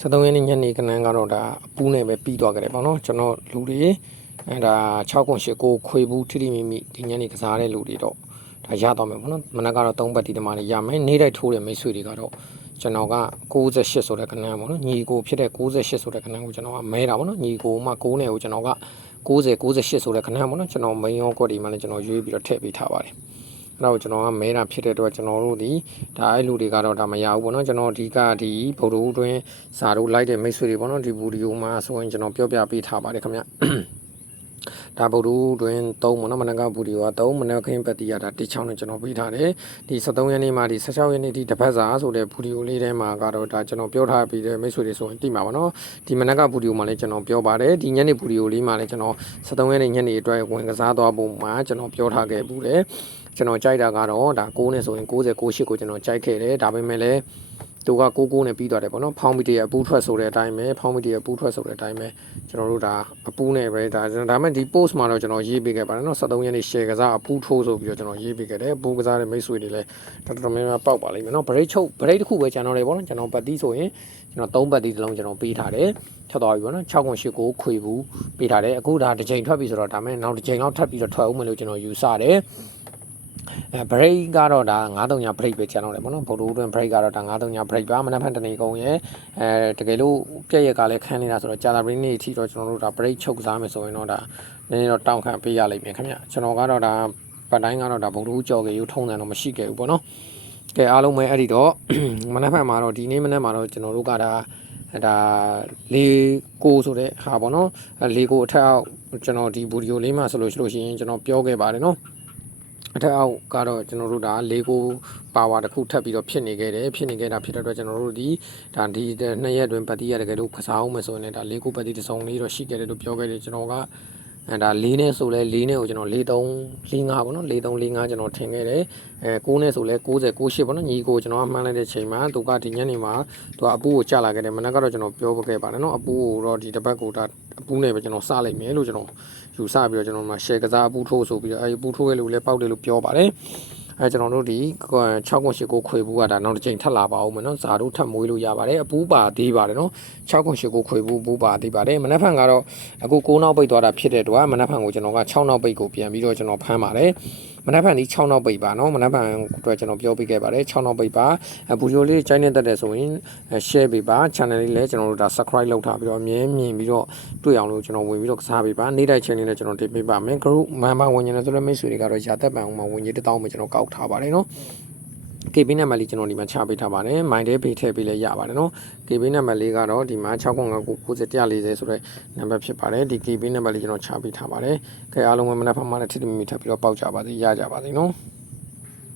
73ရက်နေ့ညနေကနန်းကတော့ဒါအပူးနဲ့ပဲပြီးသွားကြတယ်ပေါ့နော်ကျွန်တော်လူတွေအဲဒါ6ခွန်8ကိုခွေဘူးထိထိမိမိဒီညနေကစားတဲ့လူတွေတော့ဒါရတော့မယ်ပေါ့နော်မနက်ကတော့3ပတ်တီတမလေးရမယ်နေ့တိုင်းထိုးတဲ့မိတ်ဆွေတွေကတော့ကျွန်တော်က68ဆိုတဲ့ကနန်းပေါ့နော်ညီကိုဖြစ်တဲ့68ဆိုတဲ့ကနန်းကိုကျွန်တော်ကမဲတာပေါ့နော်ညီကိုမှ6နဲ့ကိုကျွန်တော်က90 98ဆိုတဲ့ကနန်းပေါ့နော်ကျွန်တော်မိန်ရောကွက်ဒီမှာလည်းကျွန်တော်ရွေးပြီးတော့ထည့်ပေးထားပါတယ် အဲ့တော့ကျွန်တော်ကမဲတာဖြစ်တဲ့အတွက်ကျွန်တော်တို့ဒီဒါအဲ့လူတွေကတော့ဒါမရဘူးပေါ့နော်ကျွန်တော်ဒီကဒီဗုဒ္ဓဦးတွင်စာတို့လိုက်တဲ့မိတ်ဆွေတွေပေါ့နော်ဒီဗီဒီယိုမှာဆိုရင်ကျွန်တော်ပြောပြပေးထားပါတယ်ခင်ဗျ ဒါဗုဒ္ဓဦးတွင်3ပေါ့နော်မနက်ကဗီဒီယိုက3မနက်ခင်းပတ်တီရတာတစ်ချောင်းနဲ့ကျွန်တော်ပေးထားတယ်ဒီ73ရက်နေ့မှာဒီ16ရက်နေ့ဒီတစ်ပတ်စာဆိုတဲ့ဗီဒီယိုလေးထဲမှာကတော့ဒါကျွန်တော်ပြောထားပြီးတဲ့မိတ်ဆွေတွေဆိုရင်တိမှာပါနော်ဒီမနက်ကဗီဒီယိုမှာလည်းကျွန်တော်ပြောပါတယ်ဒီညနေဗီဒီယိုလေးမှာလည်းကျွန်တော်73ရက်နေ့ညနေအတွက်ဝင်ကစားသွားဖို့မှာကျွန်တော်ပြောထားခဲ့ဘူးတယ်ကျွန်တော်ကြိုက်တာကတော့ဒါ6နဲ့ဆိုရင်90 98ကိုကျွန်တော်ကြိုက်ခဲ့တယ်ဒါပေမဲ့လည်း သူက99နဲ့ပြီးသွားတယ်ပေါ့နော်ဖောင်းမီတီရဲ့အပူးထွက်ဆိုတဲ့အတိုင်းပဲဖောင်းမီတီရဲ့အပူးထွက်ဆိုတဲ့အတိုင်းပဲကျွန်တော်တို့ဒါအပူးနဲ့ပဲဒါဒါမဲ့ဒီ post မှာတော့ကျွန်တော်ရေးပေးခဲ့ပါတယ်နော်73ရက်နေ့ share ကစားအပူးထိုးဆိုပြီးတော့ကျွန်တော်ရေးပေးခဲ့တယ်အပူးကစားတဲ့မိတ်ဆွေတွေလည်းတော်တော်များများပေါက်ပါလိမ့်မယ်နော် break ချုပ် break တစ်ခုပဲကျွန်တော်တွေပေါ့နော်ကျွန်တော်ပတ်တီးဆိုရင်ကျွန်တော်3ပတ်တီးတစ်လုံးကျွန်တော်ပေးထားတယ်ထွက်သွားပြီပေါ့နော်6ခွန်8ကိုခွေဘူးပေးထားတယ်အခုဒါတစ်ချိန်ထွက်ပြီဆိုတော့ဒါမဲ့နောက်တစ်ချိန်လောက်ထပ်ပြီးတော့ထွက်အောင်မယ်လို့ကျွန်တော်ယူဆတယ် အဲ break ကတော့ဒါ93ည break ပဲကျန်တော့တယ်ပေါ့နော်ဗိုလ်တို့အတွင်း break ကတော့ဒါ93ည break ပါမနက်ဖြန်တနေကုန်ရဲ့အဲတကယ်လို့ပြည့်ရက်ကလည်းခန်းနေတာဆိုတော့ကြာတာ break နေ့အထိတော့ကျွန်တော်တို့ဒါ break ချုပ်စားမယ်ဆိုရင်တော့ဒါနည်းနည်းတော့တောင်းခံပေးရလိမ့်မယ်ခင်ဗျကျွန်တော်ကတော့ဒါပတ်တိုင်းကတော့ဒါဗိုလ်တို့ကြော်ကြီးထုံးတယ်တော့မရှိခဲ့ဘူးပေါ့နော်ကဲအားလုံးပဲအဲ့ဒီတော့မနက်ဖြန်မှာတော့ဒီနေ့မနက်မှာတော့ကျွန်တော်တို့ကဒါဒါလေးကိုဆိုတဲ့ဟာပေါ့နော်အဲလေးကိုအထက်အောက်ကျွန်တော်ဒီဗီဒီယိုလေးမှာဆိုလို့ရှိလို့ရှိရင်ကျွန်တော်ပြောခဲ့ပါတယ်နော် အထက်အောက်ကတော့ကျွန်တော်တို့ဒါလေကိုပါဝါတစ်ခုထပ်ပြီးတော့ဖြစ်နေခဲ့တယ်ဖြစ်နေခဲ့တာဖြစ်တဲ့အတွက်ကျွန်တော်တို့ဒီဒါဒီနှစ်ရက်အတွင်းပတ်တီးရတကယ်လို့ကစားအောင်မယ်ဆိုရင်လည်းဒါလေကိုပတ်တီးတစ်စုံလေးတော့ရှိခဲ့တယ်လို့ပြောခဲ့တယ်ကျွန်တော်က အဲဒါ၄နဲ့ဆိုလဲ၄နဲ့ကိုကျွန်တော်၄3၄5ပေါ့နော်၄3၄5ကျွန်တော်ထင်ခဲ့တယ်အဲ9နဲ့ဆိုလဲ90 98ပေါ့နော်ညီကိုကျွန်တော်ကမှန်းလိုက်တဲ့ချိန်မှာသူကဒီညနေမှာသူကအပူကိုကြာလာခဲ့တယ်မနက်ကတော့ကျွန်တော်ပြောခဲ့ပါတယ်နော်အပူကိုတော့ဒီတစ်ပတ်ကိုဒါအပူနဲ့ပဲကျွန်တော်စလိုက်မယ်လို့ကျွန်တော်ယူဆပြီးတော့ကျွန်တော်တို့မှာ share ကစားအပူထိုးဆိုပြီးတော့အဲဒီပူထိုးရဲ့လူလည်းပေါက်တယ်လို့ပြောပါတယ် အဲကျွန်တော်တို့ဒီ6ခွန်8ကိုခွေဘူးကဒါနောက်တစ်ချိန်ထပ်လာပါအောင်မယ်နော်ဇာတို့ထပ်မွေးလို့ရပါတယ်အပူပါသေးပါတယ်နော်6ခွန်8ကိုခွေဘူးပူပါသေးပါတယ်မနက်ဖြန်ကတော့အခု9နောက်ပိတ်သွားတာဖြစ်တဲ့အတွက်မနက်ဖြန်ကိုကျွန်တော်က6နောက်ပိတ်ကိုပြန်ပြီးတော့ကျွန်တော်ဖမ်းပါတယ် မနက်ဖြန်ဒီ6နောက်ပိတ်ပါနော်မနက်ဖြန်အတွက်ကျွန်တော်ပြောပြခဲ့ပါတယ်6နောက်ပိတ်ပါအပူရိုးလေးချိုင်းနေတတ်တယ်ဆိုရင် share ပေးပါ channel လေးလည်းကျွန်တော်တို့ဒါ subscribe လုပ်ထားပြီးတော့အမြဲမြင်ပြီးတော့တွေ့အောင်လို့ကျွန်တော်ဝင်ပြီးတော့ကစားပေးပါနေ့တိုင်းချိန်လေးလည်းကျွန်တော်တင်ပေးပါမယ် group member ဝင်နေတဲ့ဆိုတဲ့မိတ်ဆွေတွေကတော့ရာသက်ပံအောင်မှာဝင်ကြီးတစ်တောင်းမှကျွန်တော်ကောက်ထားပါတယ်နော် KB နံပါတ်လေးကျွန်တော်ဒီမှာချပေးထားပါတယ်။ mind တဲ့ဖေးထည့်ပေးလည်းရပါတယ်နော်။ KB နံပါတ်လေးကတော့ဒီမှာ6959040ဆိုတဲ့နံပါတ်ဖြစ်ပါတယ်။ဒီ KB နံပါတ်လေးကျွန်တော်ချပေးထားပါတယ်။ခဲအားလုံးပဲမနက်ဖြန်မှလည်းထိတိမိမိထပ်ပြီးတော့ပေါက်ကြပါစေရကြပါစေနော်။